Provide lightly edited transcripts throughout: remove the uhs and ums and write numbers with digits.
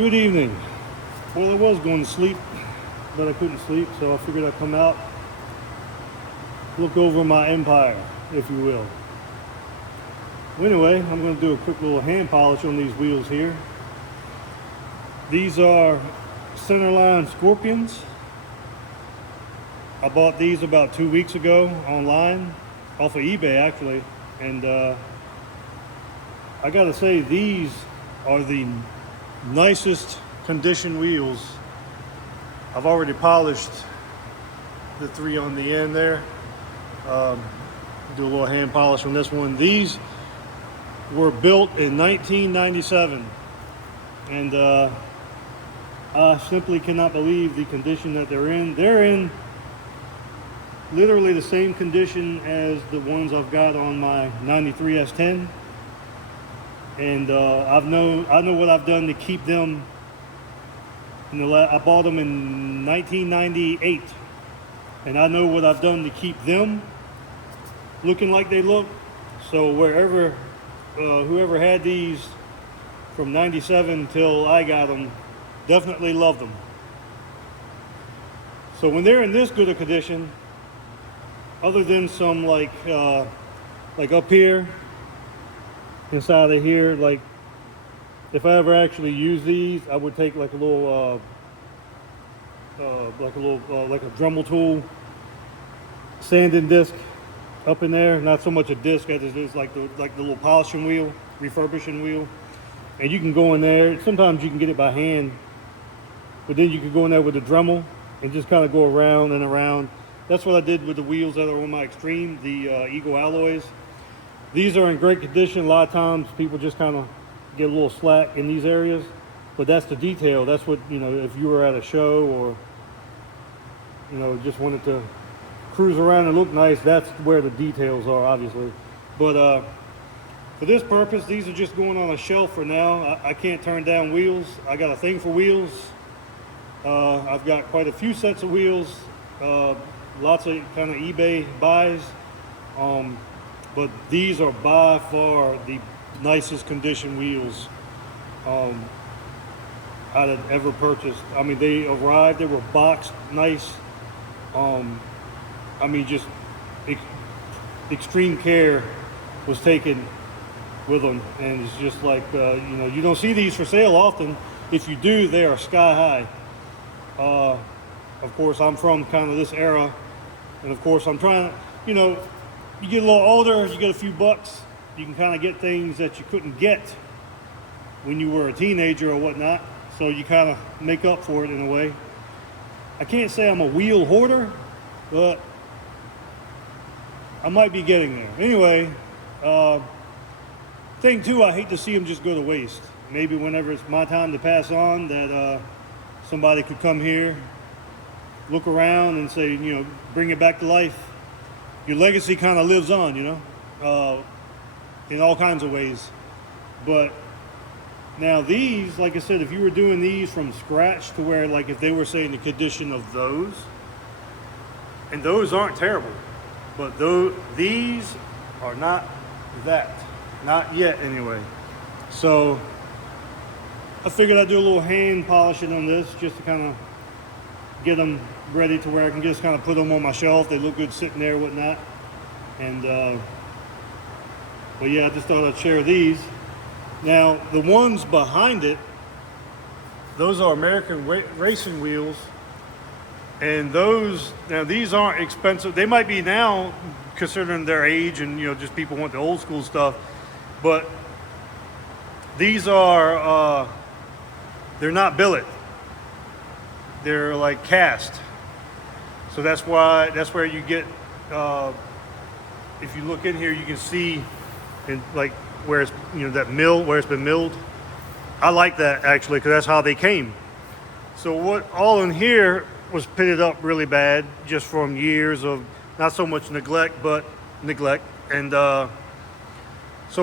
Good evening. Well, I was going to sleep, but I couldn't sleep, so I figured I'd come out, look over my empire, if you will. Well, anyway, I'm going to do a quick little hand polish on these wheels here. These are Centerline Scorpions. I bought these about 2 weeks ago online, off of eBay actually, and I gotta say, these are the nicest condition wheels. I've already polished the three on the end there. Do a little hand polish on this one. These were built in 1997, and I simply cannot believe the condition that they're in. They're in literally the same condition as the ones I've got on my 93 S10. And I know what I've done to keep them. I bought them in 1998, and I know what I've done to keep them looking like they look. So whoever had these from 97 till I got them, definitely loved them. So when they're in this good a condition, other than some like up here, inside of here, like if I ever actually use these, I would take like a little like a Dremel tool sanding disc up in there. Not so much a disc as it is like the little polishing wheel, refurbishing wheel. And you can go in there. Sometimes you can get it by hand, but then you can go in there with a Dremel and just kind of go around and around. That's what I did with the wheels that are on my Extreme, the Eagle alloys. These are in great condition. A lot of times people just kind of get a little slack in these areas, but that's the detail. That's what, if you were at a show or, just wanted to cruise around and look nice, that's where the details are, obviously. But for this purpose, these are just going on a shelf for now. I can't turn down wheels. I got a thing for wheels. I've got quite a few sets of wheels, lots of kind of eBay buys. But these are by far the nicest condition wheels I'd have ever purchased. I mean, they arrived, they were boxed nice. Just extreme care was taken with them. And it's just like, you don't see these for sale often. If you do, they are sky high. Of course, I'm from kind of this era. And of course, I'm trying to, you get a little older, you get a few bucks, you can kind of get things that you couldn't get when you were a teenager or whatnot. So you kind of make up for it in a way. I can't say I'm a wheel hoarder, but I might be getting there. Anyway, thing too, I hate to see them just go to waste. Maybe whenever it's my time to pass on, that somebody could come here, look around and say, bring it back to life. Your legacy kind of lives on, in all kinds of ways. But now these, like I said, if you were doing these from scratch to where, like if they were saying the condition of those, and those aren't terrible, but these are not that. Not yet, anyway. So I figured I'd do a little hand polishing on this just to kind of get them ready to where I can just kind of put them on my shelf. They look good sitting there, whatnot. And but yeah, I just thought I'd share these. Now the ones behind it, those are American racing wheels, and these aren't expensive. They might be now considering their age and just people want the old school stuff, but these are they're not billet. They're like cast. So that's where you get, if you look in here, you can see like where it's, that mill, where it's been milled. I like that actually, because that's how they came. So what all in here was pitted up really bad just from years of not so much neglect, but neglect. And so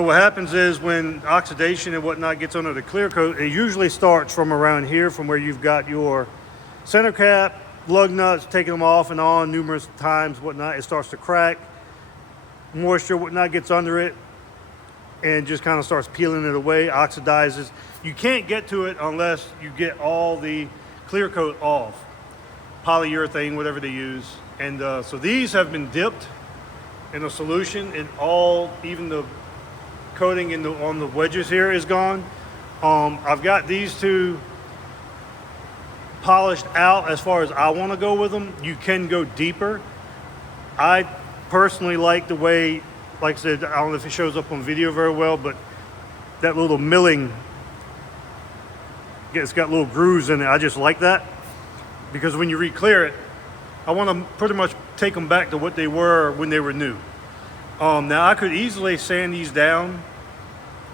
what happens is when oxidation and whatnot gets under the clear coat, it usually starts from around here, from where you've got your center cap, lug nuts, taking them off and on numerous times, whatnot. It starts to crack. Moisture, whatnot, gets under it. and just kind of starts peeling it away, oxidizes. You can't get to it unless you get all the clear coat off, polyurethane, whatever they use. And so these have been dipped in a solution, and all, even the coating on the wedges here is gone. I've got these two polished out as far as I want to go with them. You can go deeper. I personally like the way, like I said, I don't know if it shows up on video very well, but that little milling, it's got little grooves in it. I just like that, because when you re-clear it, I want to pretty much take them back to what they were when they were new. Now I could easily sand these down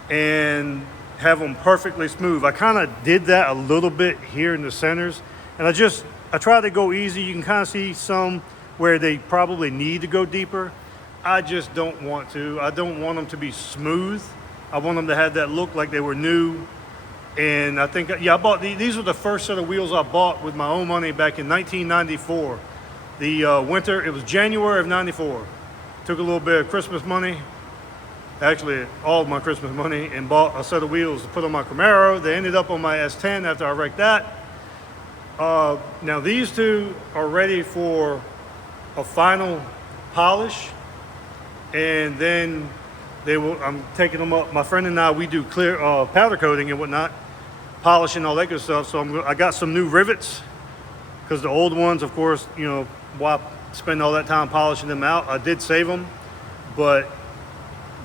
and have them perfectly smooth. I kind of did that a little bit here in the centers, and I try to go easy. You can kind of see some where they probably need to go deeper. I just don't want to. I don't want them to be smooth. I want them to have that look like they were new. And I think, yeah, I bought these were the first set of wheels I bought with my own money back in 1994. The winter, it was January of 94. Took a little bit of Christmas money, actually all of my Christmas money, and bought a set of wheels to put on my Camaro. They ended up on my S10 after I wrecked that. Now these two are ready for a final polish, and then I'm taking them up. My friend and I, we do clear powder coating and whatnot, polishing, all that good stuff. So I got some new rivets, because the old ones, of course, you know, why spend all that time polishing them out? I did save them, but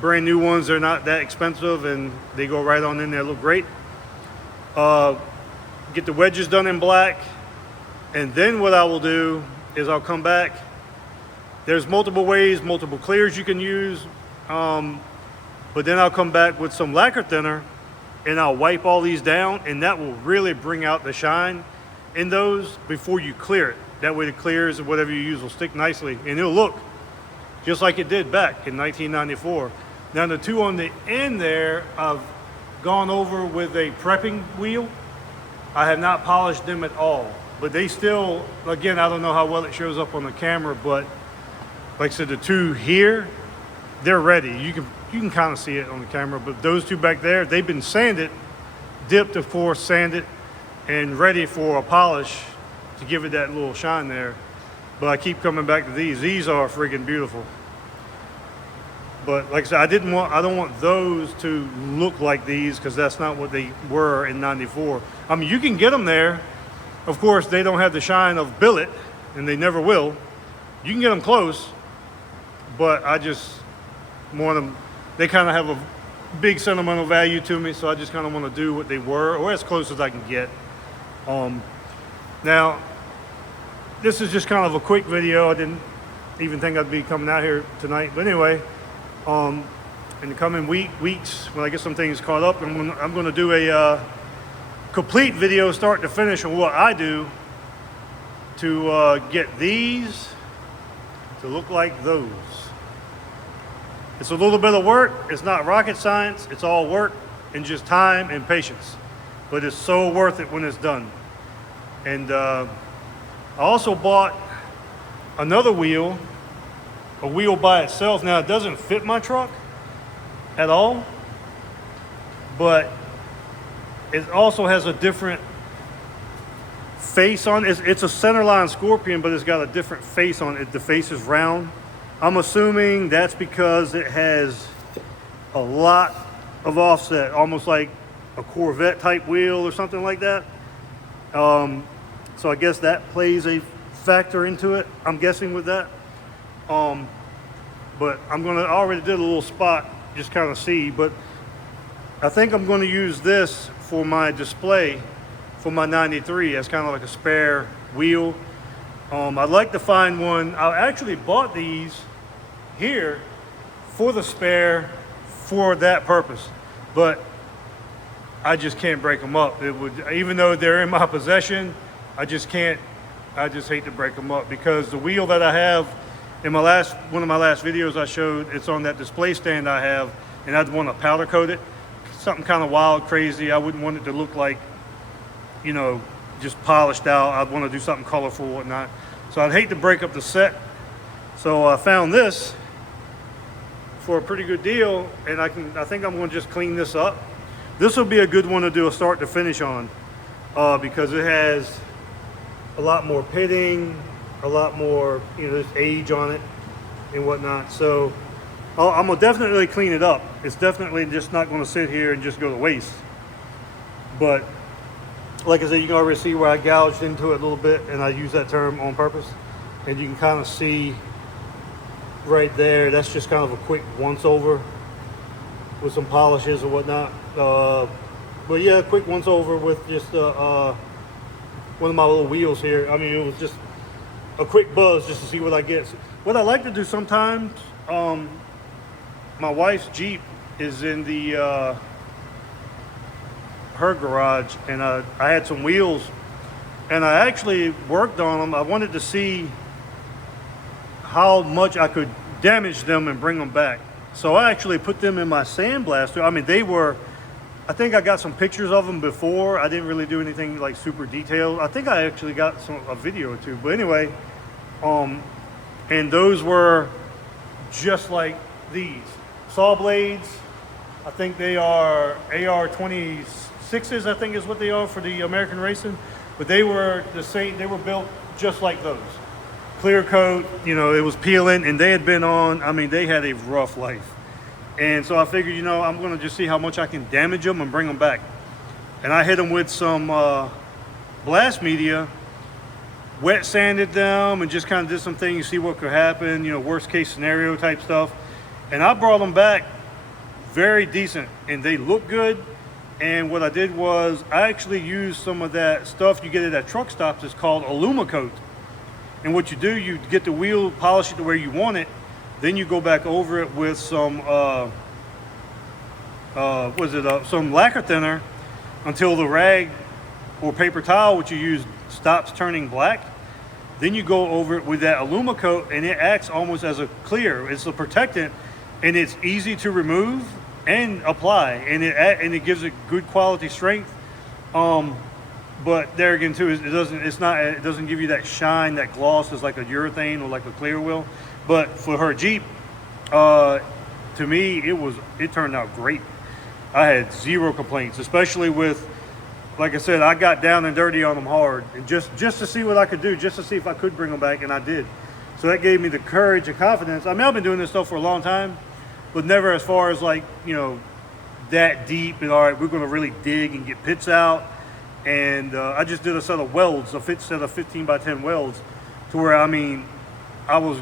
brand new ones, they're not that expensive, and they go right on in there, look great. Get the wedges done in black, and then what I will do is I'll come back. There's multiple ways, multiple clears you can use, but then I'll come back with some lacquer thinner, and I'll wipe all these down, and that will really bring out the shine in those before you clear it. That way the clears or whatever you use will stick nicely, and it'll look just like it did back in 1994. Now the two on the end there, I've gone over with a prepping wheel. I have not polished them at all, but they still, again, I don't know how well it shows up on the camera, but like I said, the two here, they're ready. You can kind of see it on the camera, but those two back there, they've been sanded, dipped, of course, sanded, and ready for a polish to give it that little shine there. But I keep coming back to these. These are freaking beautiful. But like I said, I don't want those to look like these, because that's not what they were in 94. I mean, you can get them there. Of course, they don't have the shine of billet, and they never will. You can get them close, but I just want them, they kind of have a big sentimental value to me, so I just kind of want to do what they were, or as close as I can get. Now, this is just kind of a quick video. I didn't even think I'd be coming out here tonight, but anyway, in the coming weeks, when I get some things caught up, I'm going to do a complete video, start to finish, on what I do to get these to look like those. It's a little bit of work. It's not rocket science. It's all work and just time and patience, but it's so worth it when it's done. And I also bought another wheel, a wheel by itself. Now, it doesn't fit my truck at all, but it also has a different face on it. It's a centerline Scorpion, but it's got a different face on it. The face is round. I'm assuming that's because it has a lot of offset, almost like a Corvette type wheel or something like that. So I guess that plays a factor into it, I'm guessing, with that. But I already did a little spot, just kind of see, but I think I'm going to use this for my display for my 93 as kind of like a spare wheel. I'd like to find one. I actually bought these here for the spare for that purpose, but I just can't break them up. It would, even though they're in my possession, I just can't. I just hate to break them up, because the wheel that I have in one of my last videos I showed, it's on that display stand I have, and I'd want to powder coat it, something kind of wild, crazy. I wouldn't want it to look like, you know, just polished out. I'd want to do something colorful and whatnot. So I'd hate to break up the set. So I found this for a pretty good deal, and I think I'm going to just clean this up. This will be a good one to do a start to finish on, because it has a lot more pitting, a lot more, there's age on it and whatnot. So I'm gonna definitely clean it up. It's definitely just not going to sit here and just go to waste. But like I said, you can already see where I gouged into it a little bit, and I use that term on purpose. And you can kind of see right there, that's just kind of a quick once over with some polishes or whatnot. But yeah, quick once over with just one of my little wheels here. I mean, it was just a quick buzz just to see what I get. What I like to do sometimes, my wife's Jeep is in the her garage, and I had some wheels, and I actually worked on them. I wanted to see how much I could damage them and bring them back. So I actually put them in my sandblaster. I mean, I think I got some pictures of them before. I didn't really do anything like super detailed. I think I actually got a video or two. But anyway, and those were just like these saw blades. I think they are AR-26s, I think is what they are for the American racing. But they were the same. They were built just like those. Clear coat, it was peeling, and they had been on. I mean, they had a rough life. And so I figured, I'm going to just see how much I can damage them and bring them back. And I hit them with some blast media, wet sanded them, and just kind of did some things, see what could happen, worst case scenario type stuff. And I brought them back very decent, and they look good. And what I did was I actually used some of that stuff you get at truck stops. It's called Alumacoat. And what you do, you get the wheel, polish it to where you want it. Then you go back over it with some, some lacquer thinner until the rag or paper towel, which you use, stops turning black. Then you go over it with that Alumacoat, and it acts almost as a clear. It's a protectant, and it's easy to remove and apply, and it gives it good quality strength. But there again too, it doesn't give you that shine, that gloss as like a urethane or like a clear will. But for her Jeep, to me, it turned out great. I had zero complaints, especially with, like I said, I got down and dirty on them hard, and just to see what I could do, just to see if I could bring them back, and I did. So that gave me the courage and confidence. I mean, I've been doing this stuff for a long time, but never as far as like, that deep, and all right, we're going to really dig and get pits out. And I just did a set of welds, a set of 15 by 10 welds, to where, I mean, I was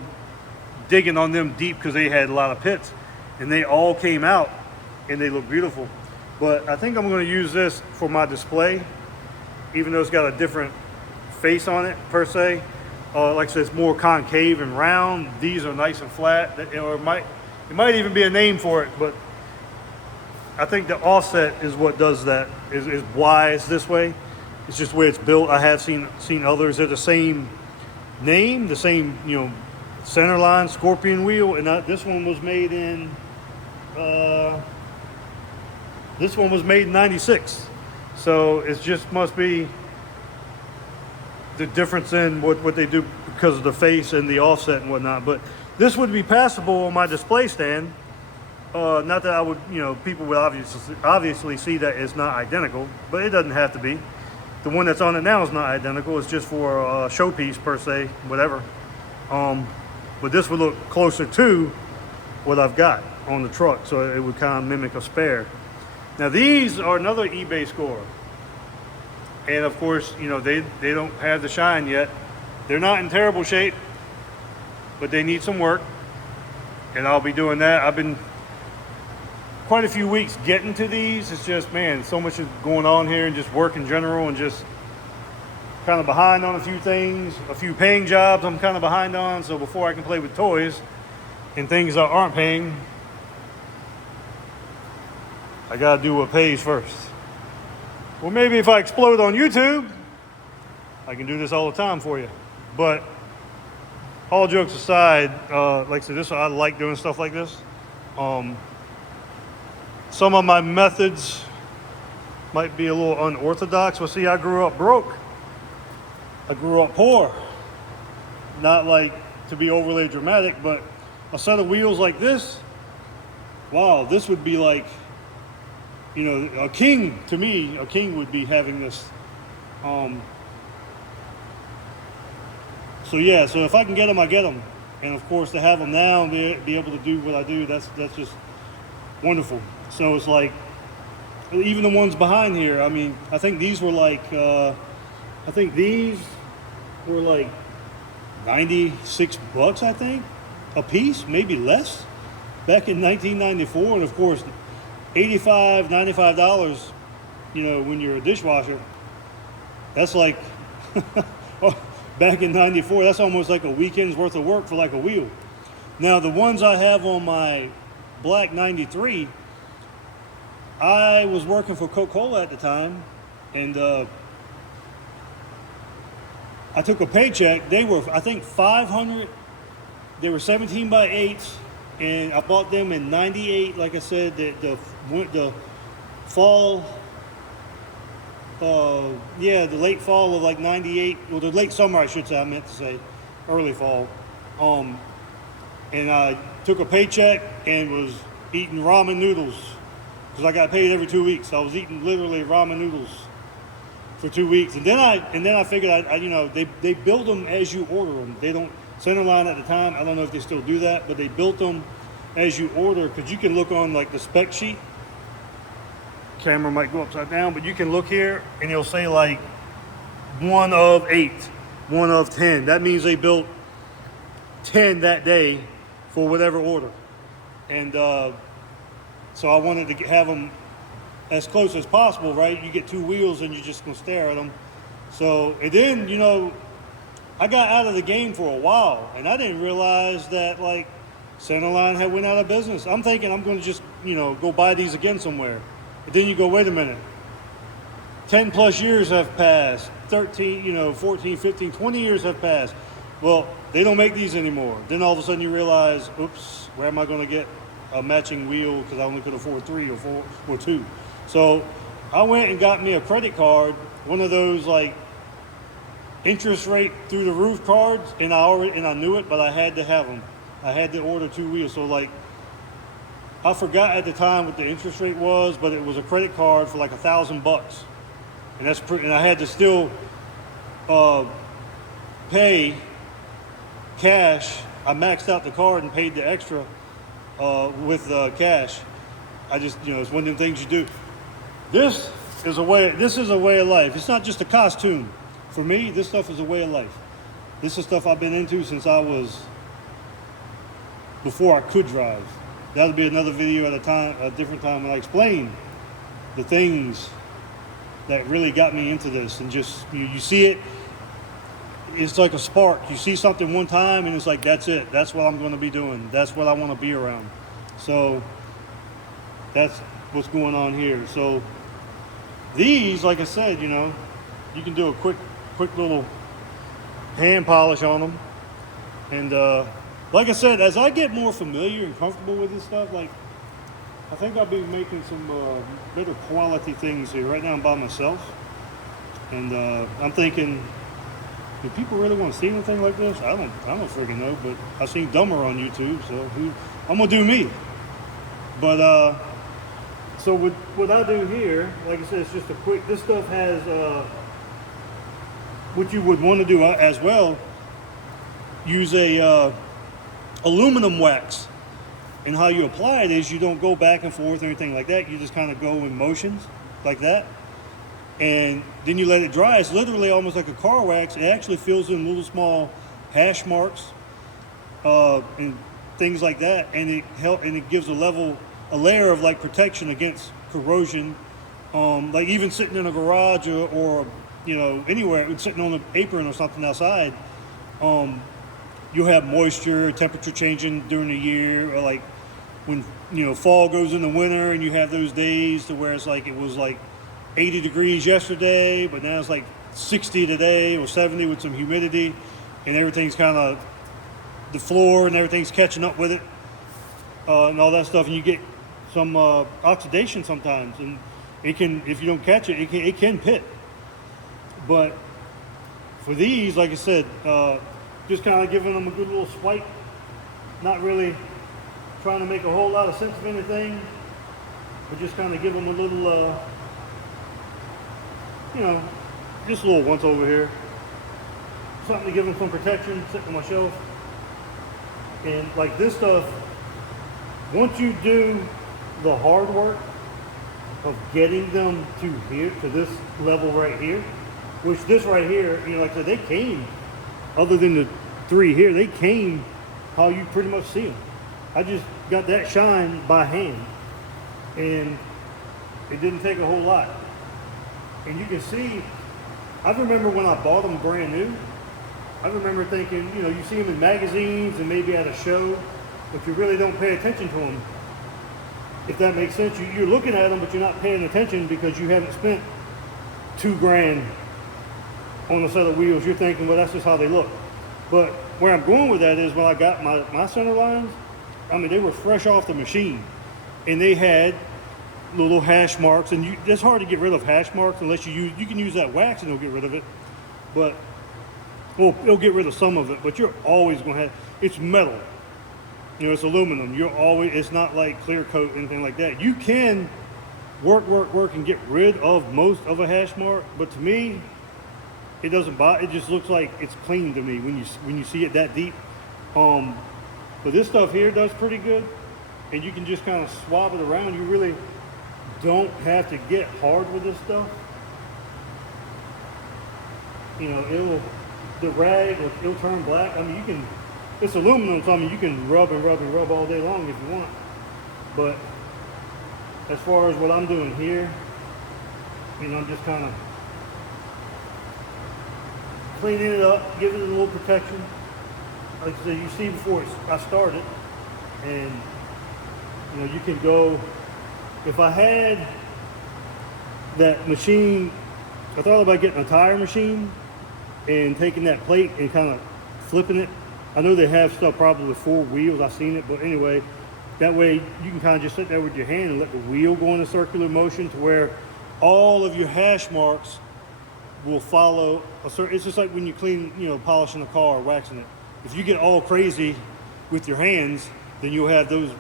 digging on them deep because they had a lot of pits, and they all came out, and they look beautiful. But I think I'm going to use this for my display, even though it's got a different face on it per se. Like I said, it's more concave and round. These are nice and flat. Or it might even be a name for it, but I think the offset is what does that, is why it's this way. It's just the way it's built. I have seen others. They're the same name, the same, centerline Scorpion wheel, and this one was made in, '96. So it just must be the difference in what they do because of the face and the offset and whatnot. But this would be passable on my display stand. Not that I would, people would obviously see that it's not identical, but it doesn't have to be. The one that's on it now is not identical. It's just for a showpiece per se, whatever. But this would look closer to what I've got on the truck, so it would kind of mimic a spare. Now these are another eBay score. And of course, they don't have the shine yet. They're not in terrible shape, but they need some work. And I'll be doing that. I've been quite a few weeks getting to these. It's just, man, so much is going on here, and just work in general, and just kind of behind on a few things, a few paying jobs I'm kind of behind on. So before I can play with toys and things that aren't paying, I gotta do what pays first. Well, maybe if I explode on YouTube, I can do this all the time for you. But all jokes aside, like I said, I like doing stuff like this. Some of my methods might be a little unorthodox, but see, I grew up broke. I grew up poor. Not like to be overly dramatic, but a set of wheels like this wow, this would be like, you know, a king, to me, a king would be having this. Um, so yeah, so if I can get them, I get them. And of course, to have them now and be able to do what I do, that's just wonderful. So it's like, even the ones behind here, I mean, I think these were like, I think these were like 96 bucks, I think, a piece, maybe less, back in 1994. And of course, $85, $95, you know, when you're a dishwasher, that's like, back in 94, that's almost like a weekend's worth of work for like a wheel. Now, the ones I have on my black 93, I was working for Coca-Cola at the time, and I took a paycheck. They were, I think, 500. They were 17 by 8s, and I bought them in 98. Like I said, the fall, the late fall of like 98, or the late summer, I should say. I meant to say early fall. And I took a paycheck and was eating ramen noodles because I got paid every 2 weeks. I was eating literally ramen noodles for 2 weeks, and then I figured I you know, they build them as you order them. They don't, Centerline at the time, I don't know if they still do that, but they built them as you order, because you can look on like the spec sheet. Camera might go upside down, but you can look here and it'll say like 1 of 8, 1 of 10. That means they built 10 that day for whatever order. And so I wanted to have them as close as possible, right? You get 2 wheels and you're just gonna stare at them. So, and then, you know, I got out of the game for a while, and I didn't realize that like Centerline had went out of business. I'm thinking I'm gonna just, you know, go buy these again somewhere. But then you go, wait a minute, 10 plus years have passed, 13, you know, 14, 15, 20 years have passed. Well, they don't make these anymore. Then all of a sudden you realize, oops, where am I gonna get a matching wheel, because I only could afford 3 or 4 or 2. So I went and got me a credit card, one of those like interest rate through the roof cards, and I knew it, but I had to have them. I had to order 2 wheels. So like, I forgot at the time what the interest rate was, but it was a credit card for like $1,000, and and I had to still pay cash. I maxed out the card and paid the extra with cash. I just, you know, it's one of them things you do. This is a way of life. It's not just a costume. For me, this stuff is a way of life. This is stuff I've been into since I was, before I could drive. That'll be another video at a different time, when I explain the things that really got me into this. And just, you see it, it's like a spark. You see something one time and it's like, that's it. That's what I'm going to be doing. That's what I want to be around. So that's what's going on here. So these, like I said, you know, you can do a quick little hand polish on them. And like I said, as I get more familiar and comfortable with this stuff, like, I think I'll be making some better quality things here. Right now I'm by myself, and I'm thinking, do people really want to see anything like this? I don't freaking know, but I've seen dumber on YouTube, so I'm gonna do me. But so with what I do here, like I said, it's just a quick. This stuff has what you would want to do as well. Use a aluminum wax, and how you apply it is you don't go back and forth or anything like that. You just kind of go in motions like that, and then you let it dry. It's literally almost like a car wax. It actually fills in little small hash marks and things like that, and it gives a layer of like protection against corrosion. Like even sitting in a garage or you know, anywhere, sitting on an apron or something outside, you'll have moisture, temperature changing during the year, or like when, you know, fall goes into winter and you have those days to where it's like, it was like 80 degrees yesterday, but now it's like 60 today or 70 with some humidity, and everything's kind of, the floor and everything's catching up with it, and all that stuff, and you get some oxidation sometimes, and it can, if you don't catch it, it can pit. But for these, like I said, just kind of giving them a good little swipe, not really trying to make a whole lot of sense of anything, but just kind of give them a little, you know, just a little once over here. Something to give them some protection, sitting on my shelf. And like this stuff, once you do the hard work of getting them to here, to this level right here, which this right here, you know, like I said, they came, other than the 3 here, they came how you pretty much see them. I just got that shine by hand, and it didn't take a whole lot. And you can see, I remember when I bought them brand new, I remember thinking, you know, you see them in magazines and maybe at a show, but you really don't pay attention to them. If that makes sense, you're looking at them, but you're not paying attention because you haven't spent $2,000 on a set of wheels. You're thinking, well, that's just how they look. But where I'm going with that is when I got my center lines, I mean, they were fresh off the machine, and they had little hash marks, and it's hard to get rid of hash marks unless you can use that wax and it'll get rid of it. But, well, it'll get rid of some of it, but you're always going to have, it's metal. You know, it's aluminum. It's not like clear coat, anything like that. You can work and get rid of most of a hash mark, but to me, it doesn't bother. It just looks like it's clean to me when you see it that deep. But this stuff here does pretty good, and you can just kind of swab it around. You really don't have to get hard with this stuff. You know, the rag, it'll turn black. I mean, it's aluminum, so I mean, you can rub and rub and rub all day long if you want. But as far as what I'm doing here, you know, I'm just kind of cleaning it up, giving it a little protection. Like I said, you see before I started, and you know, you can go, if I had that machine, I thought about getting a tire machine and taking that plate and kind of flipping it. I know they have stuff probably with 4 wheels, I've seen it, but anyway, that way you can kind of just sit there with your hand and let the wheel go in a circular motion to where all of your hash marks will follow a certain, it's just like when you clean, you know, polishing a car or waxing it. If you get all crazy with your hands, then you'll have those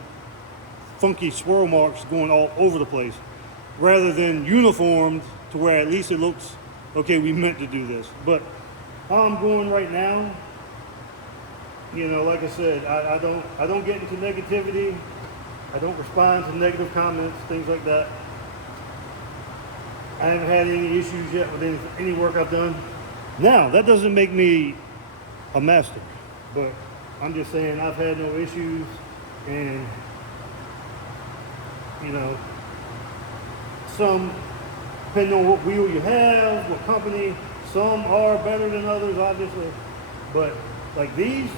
funky swirl marks going all over the place, rather than uniformed to where at least it looks, okay, we meant to do this. But how I'm going right now, you know, like I said, I don't get into negativity. I don't respond to negative comments, things like that. I haven't had any issues yet with any work I've done. Now, that doesn't make me a master, but I'm just saying I've had no issues, and you know, some, depending on what wheel you have, what company, some are better than others, obviously, but like these,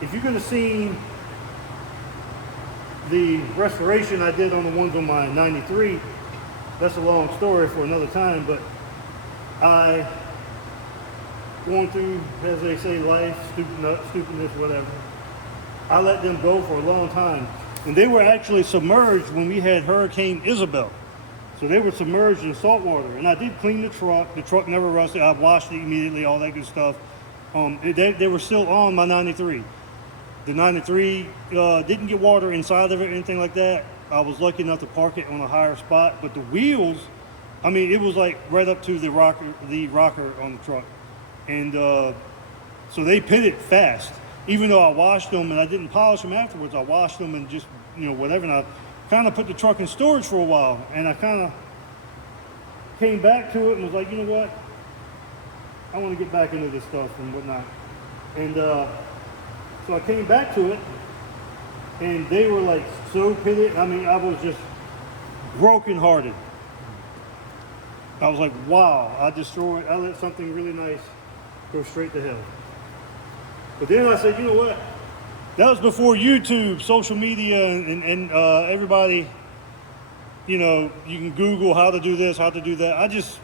if you're gonna see the restoration I did on the ones on my 93, that's a long story for another time, but I, going through, as they say, life, stupidness, whatever, I let them go for a long time. And they were actually submerged when we had Hurricane Isabel. So they were submerged in salt water. And I did clean the truck. The truck never rusted. I washed it immediately, all that good stuff. They were still on my 93. The 93 didn't get water inside of it or anything like that. I was lucky enough to park it on a higher spot. But the wheels, I mean, it was like right up to the rocker on the truck. And so they pitted fast. Even though I washed them and I didn't polish them afterwards, I washed them and just, you know, whatever. And I kind of put the truck in storage for a while. And I kind of came back to it and was like, you know what? I want to get back into this stuff and whatnot. And so I came back to it, and they were like so pitted. I mean, I was just brokenhearted. I was like, wow, I let something really nice go straight to hell. But then I said, you know what? That was before YouTube, social media, and everybody, you know, you can Google how to do this, how to do that. I just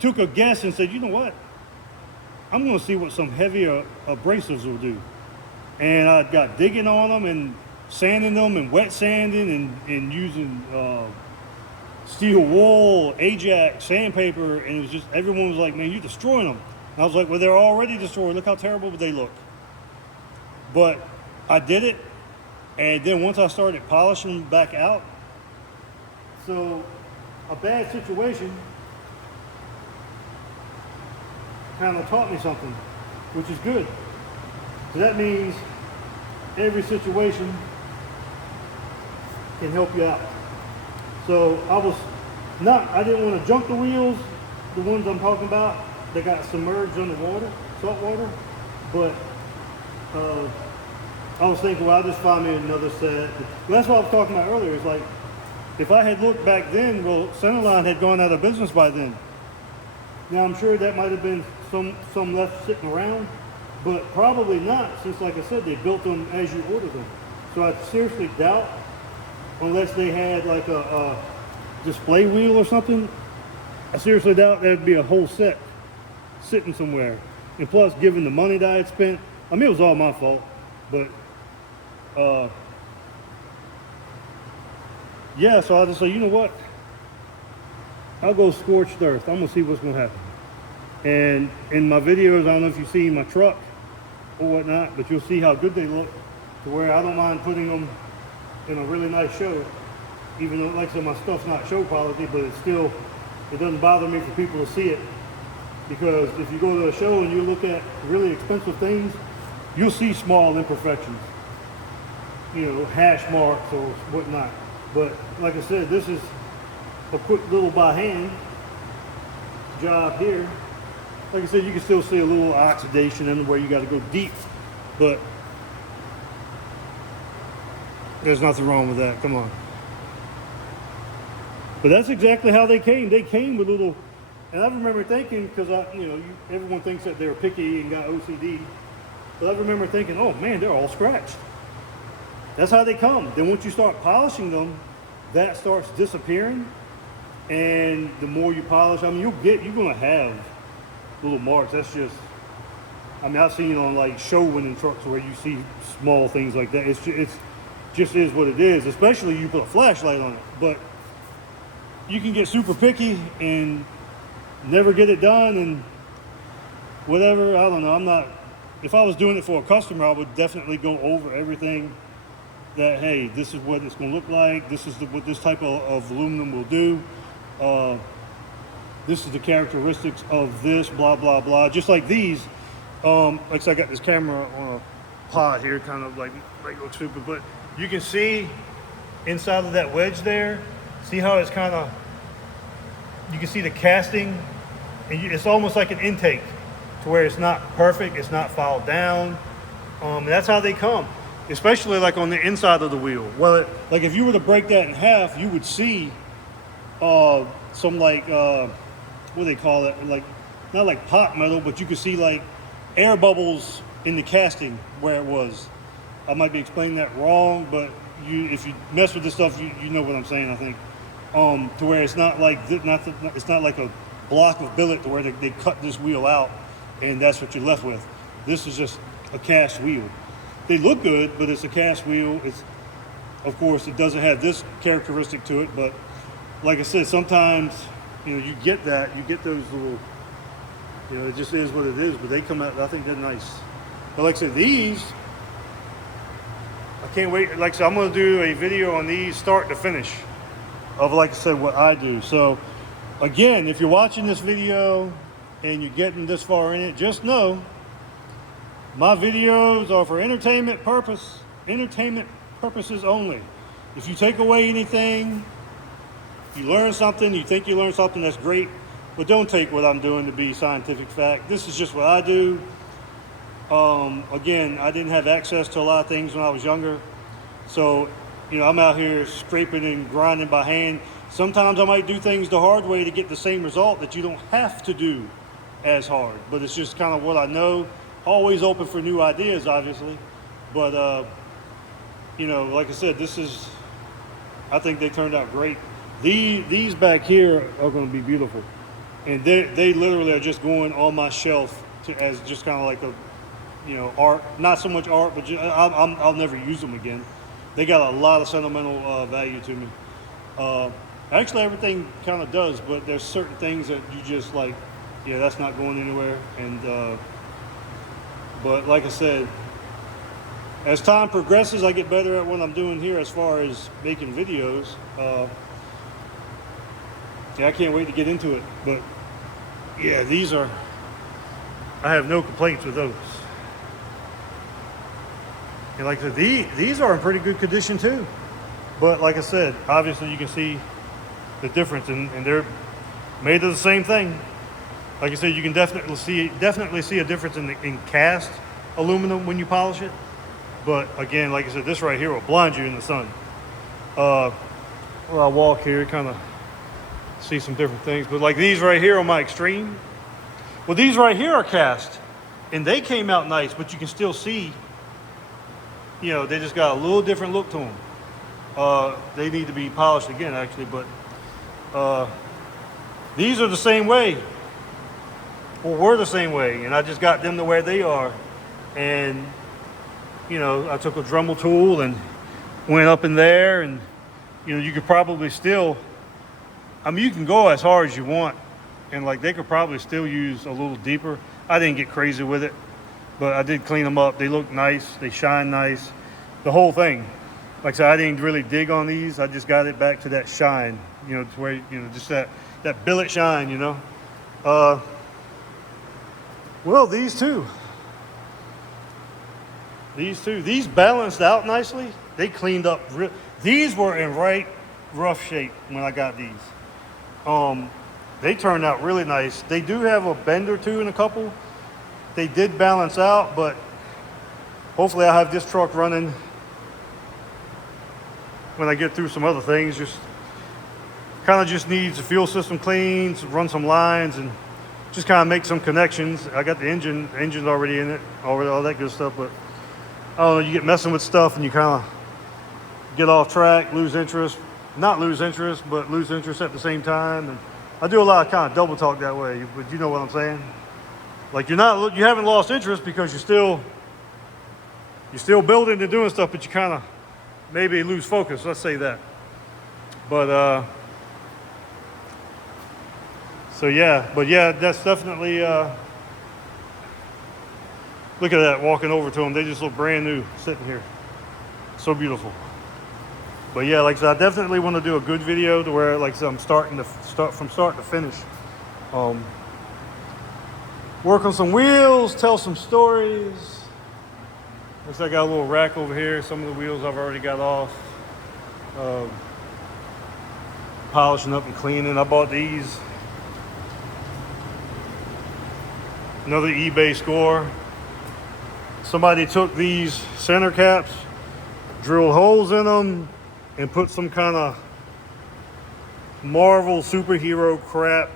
took a guess and said, you know what? I'm going to see what some heavier abrasives will do. And I got digging on them and sanding them and wet sanding and using steel wool, Ajax, sandpaper, and it was just, everyone was like, man, you're destroying them. And I was like, well, they're already destroyed. Look how terrible they look. But I did it, And then once I started polishing back out, so a bad situation kind of taught me something, which is good. So that means every situation can help you out. So I didn't want to junk the wheels, the ones I'm talking about, they got submerged underwater, salt water, but I was thinking, well, I'll just find me another set. Well, that's what I was talking about earlier. It's like, if I had looked back then, well, Centerline had gone out of business by then. Now, I'm sure that might have been some left sitting around, but probably not, since, like I said, they built them as you order them. So I seriously doubt, unless they had like a display wheel or something, I seriously doubt there'd be a whole set sitting somewhere. And plus, given the money that I had spent, I mean, it was all my fault, but yeah, so I just say, you know what? I'll go scorched earth. I'm gonna see what's gonna happen. And in my videos, I don't know if you've seen my truck or whatnot, but you'll see how good they look, to where I don't mind putting them in a really nice show. Even though, like I said, my stuff's not show quality, but it doesn't bother me for people to see it. Because if you go to a show and you look at really expensive things, you'll see small imperfections, you know, hash marks or whatnot. But like I said, this is a quick little by hand job here. Like I said, you can still see a little oxidation in where you got to go deep, but there's nothing wrong with that. Come on. But that's exactly how they came. They came with little, and I remember thinking, because everyone thinks that they're picky and got OCD. But I remember thinking, oh man, they're all scratched. That's how they come. Then once you start polishing them, that starts disappearing. And the more you polish, I mean, you're gonna have little marks. That's just, I mean, I've seen it on like show winning trucks where you see small things like that. It's just is what it is, especially you put a flashlight on it. But you can get super picky and never get it done and whatever. I don't know. If I was doing it for a customer, I would definitely go over everything that, hey, this is what it's going to look like. This is what this type of aluminum will do. This is the characteristics of this, blah, blah, blah. Just like these, like I said, I got this camera on a pod here, kind of like looks stupid, but you can see inside of that wedge there, see how it's kind of, you can see the casting, and it's almost like an intake, to where it's not perfect, it's not filed down. And that's how they come, especially like on the inside of the wheel. Well, like if you were to break that in half, you would see some like, what do they call it? Like, not like pot metal, but you could see like air bubbles in the casting where it was. I might be explaining that wrong, but if you mess with this stuff, you know what I'm saying, I think. To where it's not like it's not like a block of billet to where they cut this wheel out and that's what you're left with. This is just a cast wheel. They look good, but it's a cast wheel. Of course, it doesn't have this characteristic to it, but like I said, sometimes, you get those little, it just is what it is, but they come out, I think they're nice. But like I said, these, I can't wait. Like I said, I'm going to do a video on these start to finish of, like I said, what I do. So again, if you're watching this video and you're getting this far in it, just know my videos are for entertainment purposes only. If you take away anything, you learn something, you think you learned something, that's great, but don't take what I'm doing to be scientific fact. This is just what I do. Again, I didn't have access to a lot of things when I was younger. So, I'm out here scraping and grinding by hand. Sometimes I might do things the hard way to get the same result that you don't have to do as hard. But it's just kind of what I know. Always open for new ideas, obviously. But, like I said, I think they turned out great. These back here are going to be beautiful. And they literally are just going on my shelf as just kind of like a, art. Not so much art, but I'll never use them again. They got a lot of sentimental value to me. Actually, everything kind of does, but there's certain things that you just like, yeah, that's not going anywhere. And but like I said, as time progresses, I get better at what I'm doing here as far as making videos. Yeah, I can't wait to get into it. But yeah, I have no complaints with those. And like I said, these are in pretty good condition too. But like I said, obviously you can see the difference, and they're made of the same thing. Like I said, you can definitely see a difference in cast aluminum when you polish it. But again, like I said, this right here will blind you in the sun. Where I walk here, kind of see some different things. But like these right here on my Extreme, well, these right here are cast, and they came out nice, but you can still see, you know, they just got a little different look to them. They need to be polished again, actually, but these are the same way, or were the same way, and I just got them to where they are. And you know, I took a Dremel tool and went up in there, and you know, you could probably still, I mean, you can go as hard as you want, and like they could probably still use a little deeper. I didn't get crazy with it, but I did clean them up. They look nice, they shine nice, the whole thing. Like I said, I didn't really dig on these. I just got it back to that shine, you know, to where, you know, just that billet shine, you know. Well, these balanced out nicely. They cleaned up. These were in right rough shape when I got these. They turned out really nice. They do have a bend or two in a couple. They did balance out, but hopefully I'll have this truck running when I get through some other things. Just kind of just needs the fuel system cleaned, run some lines, and just kind of make some connections. I got the engine's already in it, all that good stuff, but I don't know, you get messing with stuff and you kind of get off track, lose interest. Not lose interest, but lose interest at the same time. And I do a lot of kind of double talk that way, but you know what I'm saying? Like you haven't lost interest because you're still building and doing stuff, but you kind of maybe lose focus, let's say that. But so yeah, that's definitely look at that, walking over to them. They just look brand new sitting here. So beautiful. But yeah, like I said, I definitely want to do a good video to where, like I said, I'm starting from start to finish. Work on some wheels, tell some stories. Looks like I got a little rack over here. Some of the wheels I've already got off. Polishing up and cleaning. I bought these. Another eBay score. Somebody took these center caps, drilled holes in them, and put some kind of Marvel superhero crap.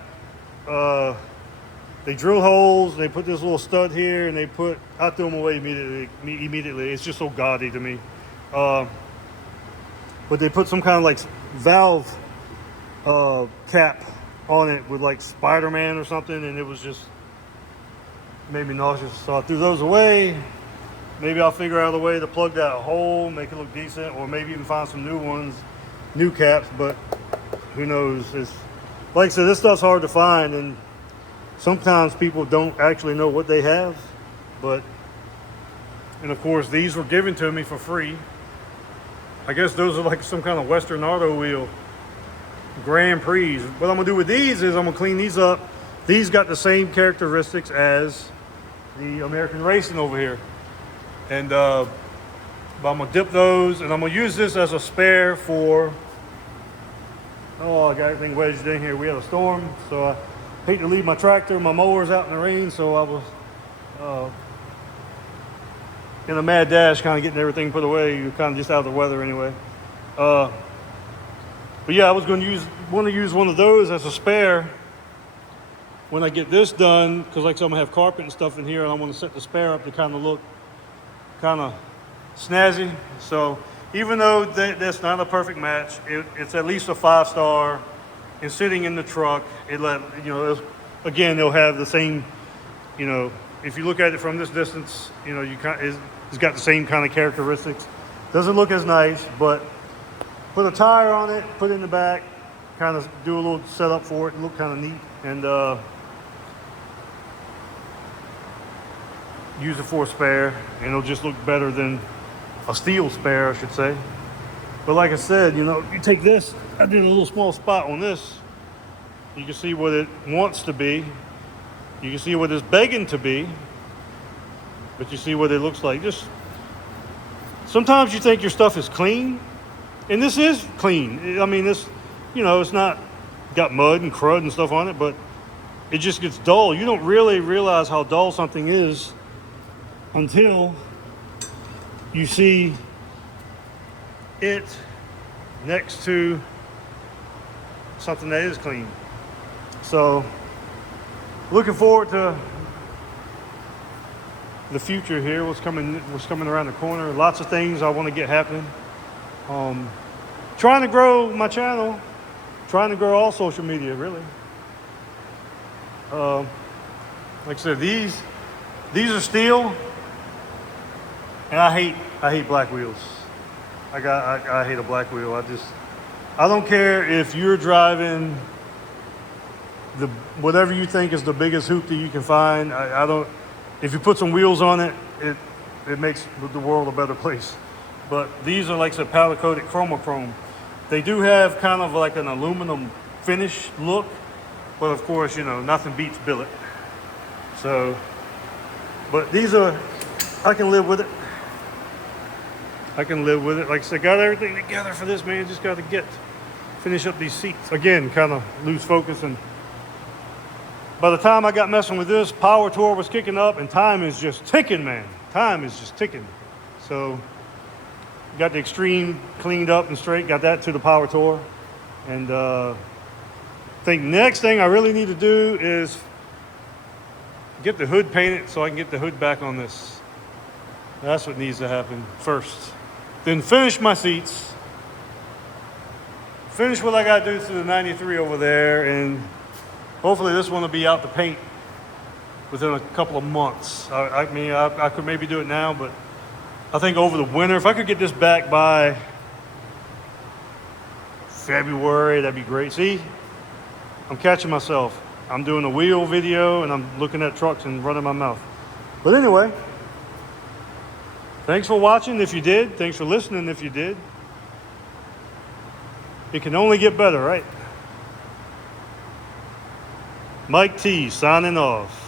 They drill holes, they put this little stud here, and I threw them away immediately. It's just so gaudy to me. But they put some kind of like valve cap on it with like Spider-Man or something, and it was just made me nauseous. So I threw those away. Maybe I'll figure out a way to plug that hole, make it look decent, or maybe even find some new ones, new caps, but who knows. It's, like I said, this stuff's hard to find, and sometimes people don't actually know what they have. And of course, these were given to me for free. I guess those are like some kind of Western Auto Wheel Grand Prix. What I'm gonna do with these is I'm gonna clean these up. These got the same characteristics as the American Racing over here. And but I'm gonna dip those, and I'm gonna use this as a spare for, I got everything wedged in here. We had a storm, so I hate to leave my tractor, my mower's out in the rain, so I was in a mad dash, kind of getting everything put away. You're kind of just out of the weather anyway. But yeah, I was want to use one of those as a spare when I get this done, because like I said, I'm gonna have carpet and stuff in here, and I want to set the spare up to kind of look kind of snazzy. So even though that's not a perfect match, it's at least a 5-star, and sitting in the truck, again, they'll have the same, you know, if you look at it from this distance, you know, it's got the same kind of characteristics. Doesn't look as nice, but put a tire on it, put it in the back, kind of do a little setup for it, look kind of neat, and use it for a spare, and it'll just look better than a steel spare, I should say. But like I said, you know, you take this, I did a little small spot on this. You can see what it wants to be. You can see what it's begging to be. But you see what it looks like. Just sometimes you think your stuff is clean, and this is clean. I mean, this, you know, it's not got mud and crud and stuff on it, but it just gets dull. You don't really realize how dull something is until you see it next to something that is clean. So, looking forward to the future here. What's coming around the corner. Lots of things I want to get happening. Trying to grow my channel. Trying to grow all social media, really. Like I said, these are steel, and I hate black wheels. I hate a black wheel. I don't care if you're driving whatever you think is the biggest hoop that you can find. I don't. If you put some wheels on it, it makes the world a better place. But these are, like I said, powder coated chromochrome. They do have kind of like an aluminum finish look, but of course, you know, nothing beats billet. So, but these are, I can live with it. I can live with it. Like I said, got everything together for this, man. Just got to finish up these seats. Again, kind of lose focus, and by the time I got messing with this, Power Tour was kicking up, and time is just ticking, man. Time is just ticking. So, got the Extreme cleaned up and straight, got that to the Power Tour. And I think next thing I really need to do is get the hood painted so I can get the hood back on this. That's what needs to happen first. Then finish my seats. Finish what I got to do to the 93 over there, and hopefully this one will be out to paint within a couple of months. I mean, I could maybe do it now, but I think over the winter, if I could get this back by February, that'd be great. See, I'm catching myself. I'm doing a wheel video, and I'm looking at trucks and running my mouth. But anyway, thanks for watching if you did. Thanks for listening if you did. It can only get better, right? Mike T signing off.